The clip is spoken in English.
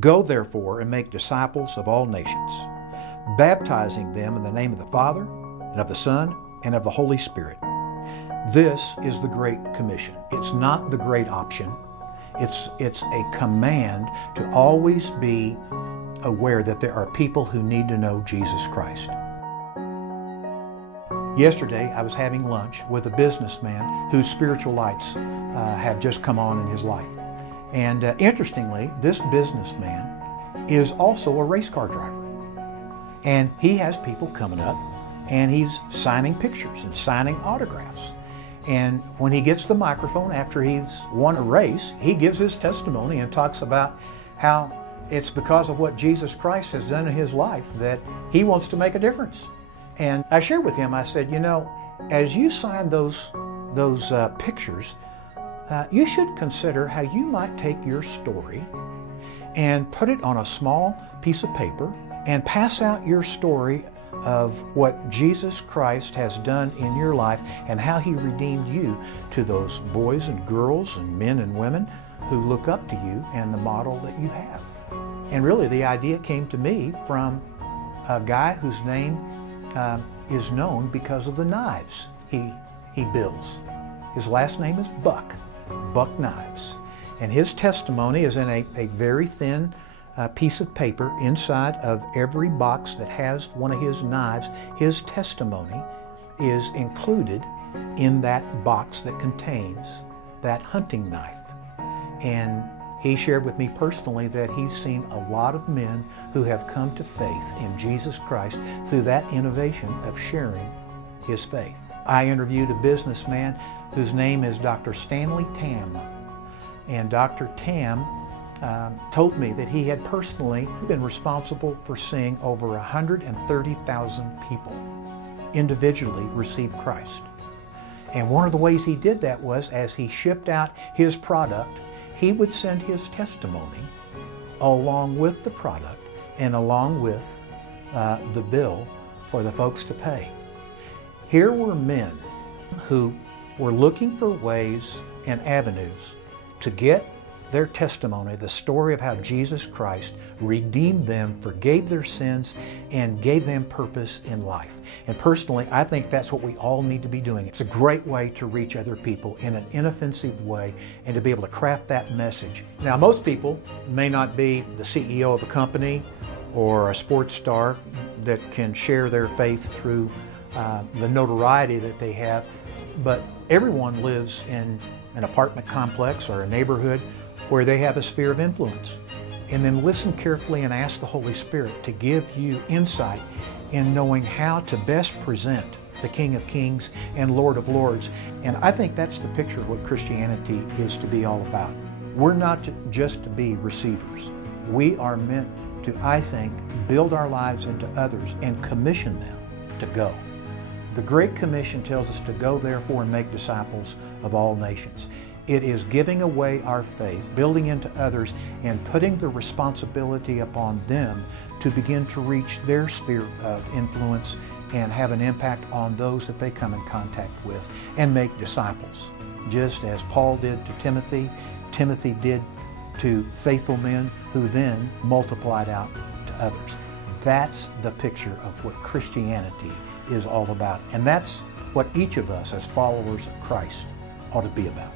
Go therefore and make disciples of all nations, baptizing them in the name of the Father, and of the Son, and of the Holy Spirit. This is the Great Commission. It's not the great option. It's a command to always be aware that there are people who need to know Jesus Christ. Yesterday, I was having lunch with a businessman whose spiritual lights have just come on in his life. And interestingly, this businessman is also a race car driver. And he has people coming up and he's signing pictures and signing autographs. And when he gets the microphone after he's won a race, he gives his testimony and talks about how it's because of what Jesus Christ has done in his life that he wants to make a difference. And I shared with him, I said, you know, as you sign those pictures, you should consider how you might take your story and put it on a small piece of paper and pass out your story of what Jesus Christ has done in your life and how He redeemed you to those boys and girls and men and women who look up to you and the model that you have. And really the idea came to me from a guy whose name is known because of the knives he builds. His last name is Buck Knives. And his testimony is in a very thin piece of paper inside of every box that has one of his knives. His testimony is included in that box that contains that hunting knife. And he shared with me personally that he's seen a lot of men who have come to faith in Jesus Christ through that innovation of sharing his faith. I interviewed a businessman whose name is Dr. Stanley Tam. And Dr. Tam told me that he had personally been responsible for seeing over 130,000 people individually receive Christ. And one of the ways he did that was as he shipped out his product, he would send his testimony along with the product and along with the bill for the folks to pay. Here were men who were looking for ways and avenues to get their testimony, the story of how Jesus Christ redeemed them, forgave their sins, and gave them purpose in life. And personally, I think that's what we all need to be doing. It's a great way to reach other people in an inoffensive way and to be able to craft that message. Now, most people may not be the CEO of a company or a sports star that can share their faith through the notoriety that they have, but everyone lives in an apartment complex or a neighborhood where they have a sphere of influence. And then listen carefully and ask the Holy Spirit to give you insight in knowing how to best present the King of Kings and Lord of Lords. And I think that's the picture of what Christianity is to be all about. We're not just to be receivers. We are meant to, I think, build our lives into others and commission them to go. The Great Commission tells us to go therefore and make disciples of all nations. It is giving away our faith, building into others, and putting the responsibility upon them to begin to reach their sphere of influence and have an impact on those that they come in contact with and make disciples. Just as Paul did to Timothy, Timothy did to faithful men who then multiplied out to others. That's the picture of what Christianity is all about. And that's what each of us as followers of Christ ought to be about.